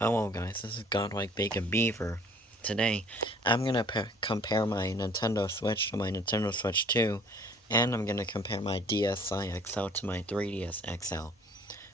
Hello guys, this is Godlike Bacon Beaver. Today, I'm gonna compare my Nintendo Switch to my Nintendo Switch 2, and I'm gonna compare my DSi XL to my 3DS XL.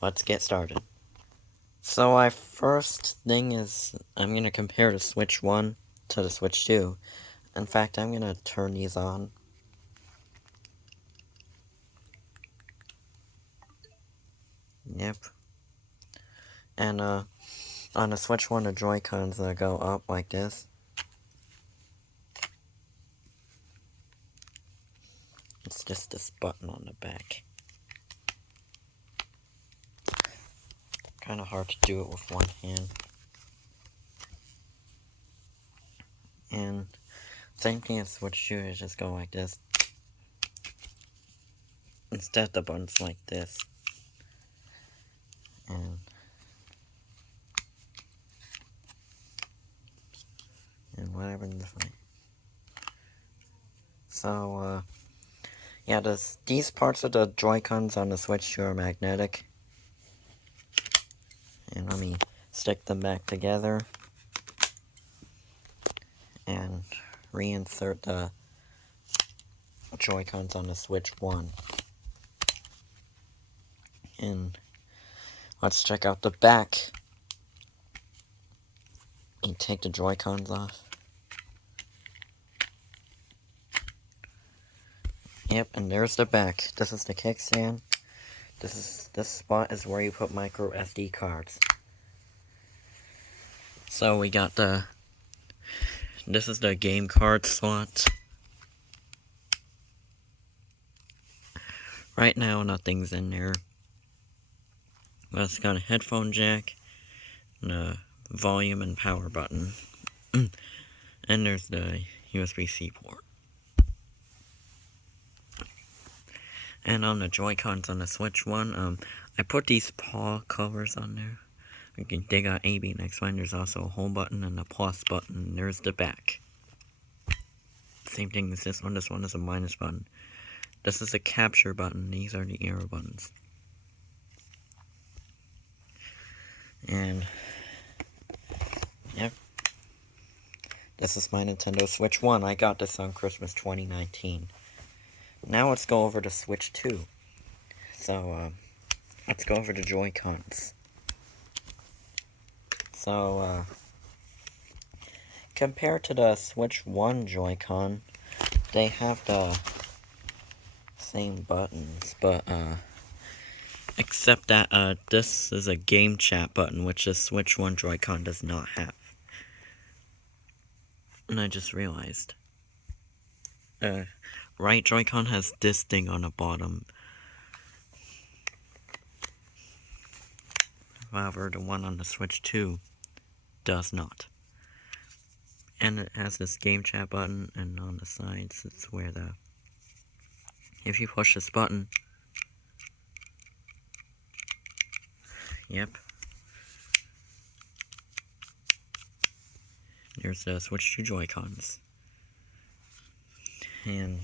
Let's get started. So my first thing is, I'm gonna compare the Switch 1 to the Switch 2. In fact, I'm gonna turn these on. Yep. And on the Switch 1, the Joy-Cons go up like this. It's just this button on the back. Kind of hard to do it with one hand. And same thing as Switch 2 is just go like this. Instead the button's like this. And whatever this way. So yeah, these parts of the Joy-Cons on the Switch 2 are magnetic. And let me stick them back together. And reinsert the Joy-Cons on the Switch 1. And let's check out the back. You take the Joy-Cons off. Yep, and there's the back. This is the kickstand. This spot is where you put micro SD cards. So we got this is the game card slot. Right now, nothing's in there. But it's got a headphone jack, and a volume and power button. And there's the USB-C port. And on the Joy-Cons on the Switch 1, I put these paw covers on there. They got A, B, and X, Y. There's also a home button and a plus button. There's the back. Same thing as this one. This one is a minus button. This is a capture button. These are the arrow buttons. And yep. This is my Nintendo Switch 1. I got this on Christmas 2019. Now let's go over to Switch 2. So, let's go over to Joy-Cons. So, compared to the Switch 1 Joy-Con, they have the same buttons, but, except that, this is a game chat button, which the Switch 1 Joy-Con does not have. And I just realized. Right Joy-Con has this thing on the bottom. However, the one on the Switch 2 does not. And it has this game chat button, and on the sides, it's where if you push this button, yep, there's the Switch 2 Joy-Cons. And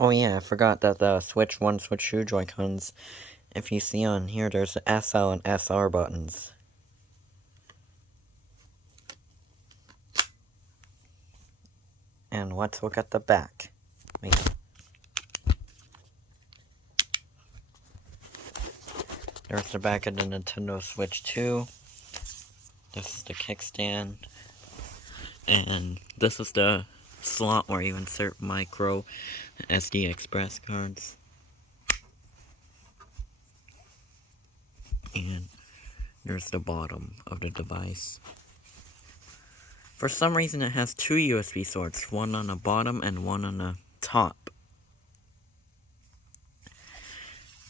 oh yeah, I forgot that the Switch 1, Switch 2 Joy-Cons, if you see on here, there's the SL and SR buttons. And let's look at the back. There's the back of the Nintendo Switch 2. This is the kickstand. And this is the slot where you insert micro SD Express cards. And there's the bottom of the device. For some reason it has two USB sorts, one on the bottom and one on the top.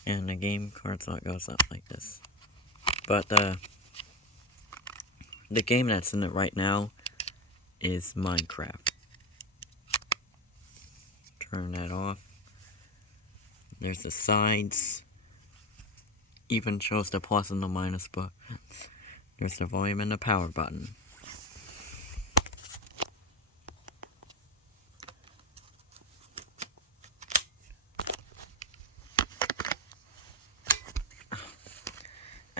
And the game card slot goes up like this. But the game that's in it right now is Minecraft. Turn that off. There's the sides. Even shows the plus and the minus button. There's the volume and the power button.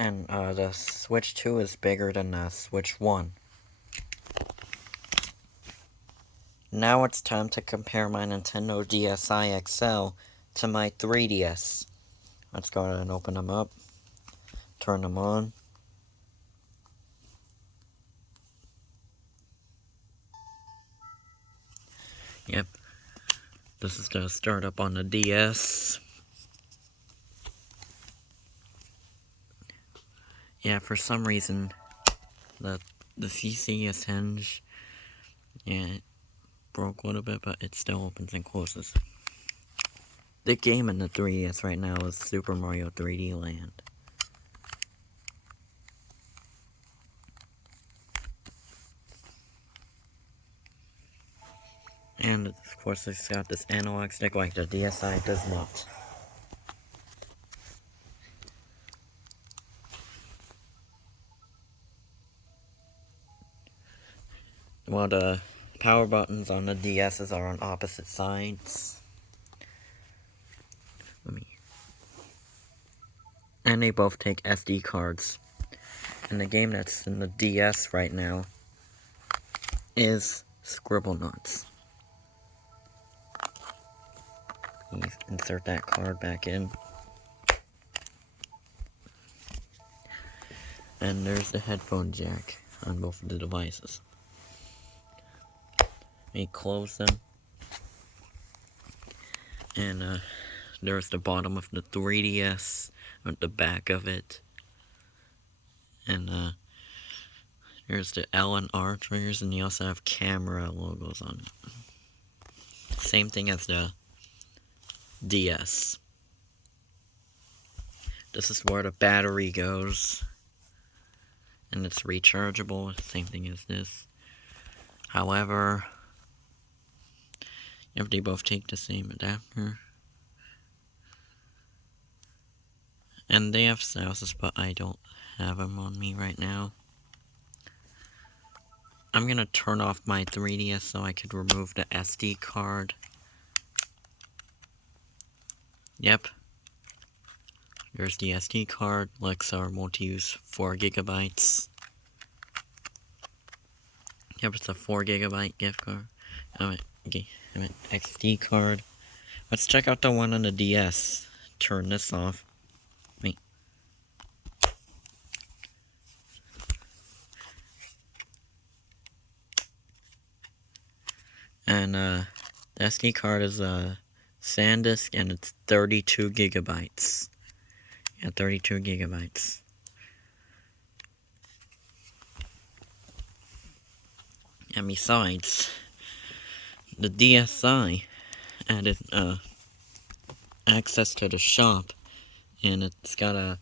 And the Switch 2 is bigger than the Switch 1. Now it's time to compare my Nintendo DSi XL to my 3DS. Let's go ahead and open them up. Turn them on. Yep. This is the startup on the DS. Yeah, for some reason, the CCS hinge, yeah, it broke a little bit, but it still opens and closes. The game in the 3DS right now is Super Mario 3D Land. And of course it's got this analog stick like the DSi does not. Well, the power buttons on the DS's are on opposite sides. And they both take SD cards. And the game that's in the DS right now is Scribblenauts. You insert that card back in. And there's the headphone jack on both of the devices. We close them. And there's the bottom of the 3DS, at the back of it. And there's the L and R triggers, and you also have camera logos on it. Same thing as the DS. This is where the battery goes. And it's rechargeable, same thing as this. However, if they both take the same adapter. And they have sizes, but I don't have them on me right now. I'm gonna turn off my 3DS so I could remove the SD card. Yep. There's the SD card, Lexar multi-use 4 gigabytes. Yep, it's a 4 gigabyte gift card. XD card. Let's check out the one on the DS. Turn this off. Wait. And the SD card is a SanDisk, and it's 32 gigabytes. Yeah, 32 gigabytes. And besides, the DSi added access to the shop, and it's got a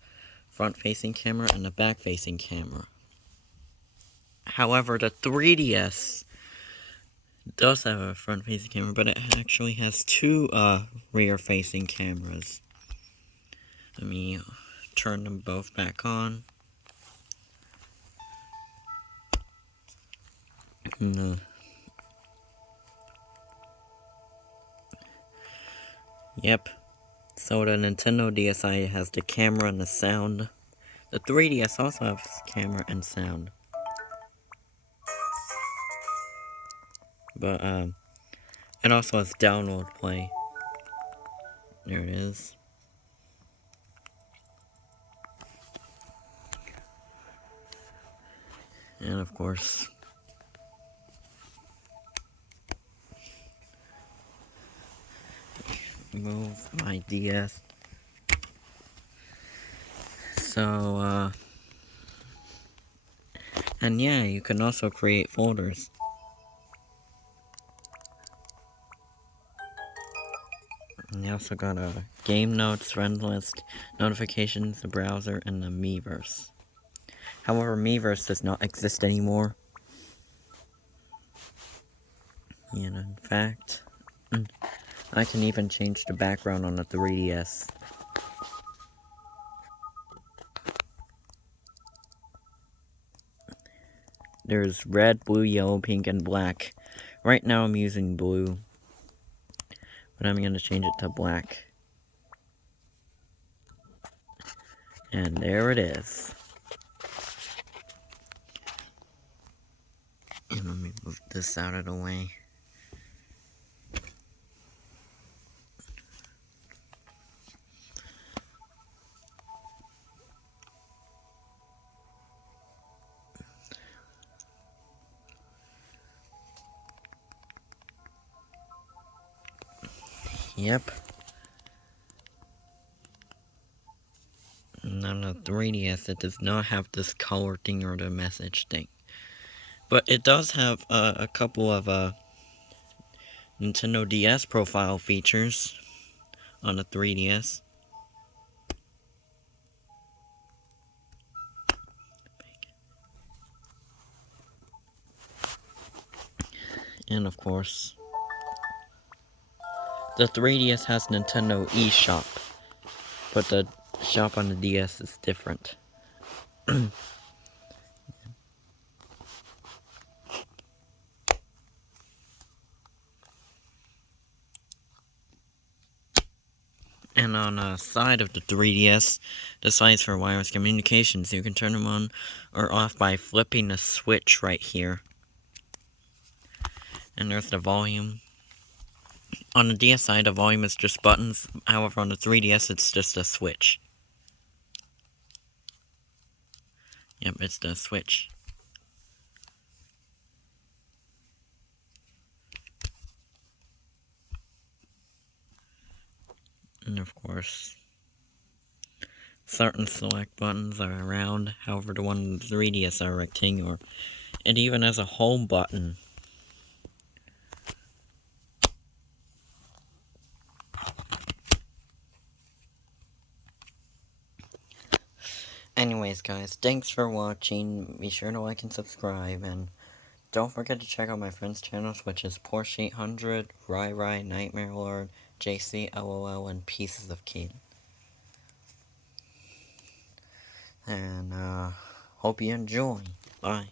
front-facing camera and a back-facing camera. However, the 3DS does have a front-facing camera, but it actually has 2 rear-facing cameras. Let me turn them both back on. Yep. So the Nintendo DSi has the camera and the sound. The 3DS also has camera and sound. But it also has download play. There it is. And of course, move my DS. So, and yeah, you can also create folders. And you also got a game notes, friend list, notifications, the browser, and the Miiverse. However, Miiverse does not exist anymore. And in fact, I can even change the background on the 3DS. There's red, blue, yellow, pink, and black. Right now I'm using blue, but I'm going to change it to black. And there it is. And let me move this out of the way. Yep. And on the 3DS, it does not have this color thing or the message thing. But it does have a couple of Nintendo DS profile features on the 3DS. And of course, the 3DS has Nintendo eShop, but the shop on the DS is different. And on the side of the 3DS, the sides for wireless communications, you can turn them on or off by flipping the switch right here. And there's the volume. On the DS side, the volume is just buttons. However, on the 3DS, it's just a switch. Yep, it's the switch. And of course, certain select buttons are round. However, the one in the 3DS are rectangular. It even has a home button. Anyways, guys, thanks for watching. Be sure to like and subscribe, and don't forget to check out my friends' channels, which is Porsche 800, Rai, Nightmare Lord, JC, LOL, and Pieces of Kid. And, hope you enjoy. Bye.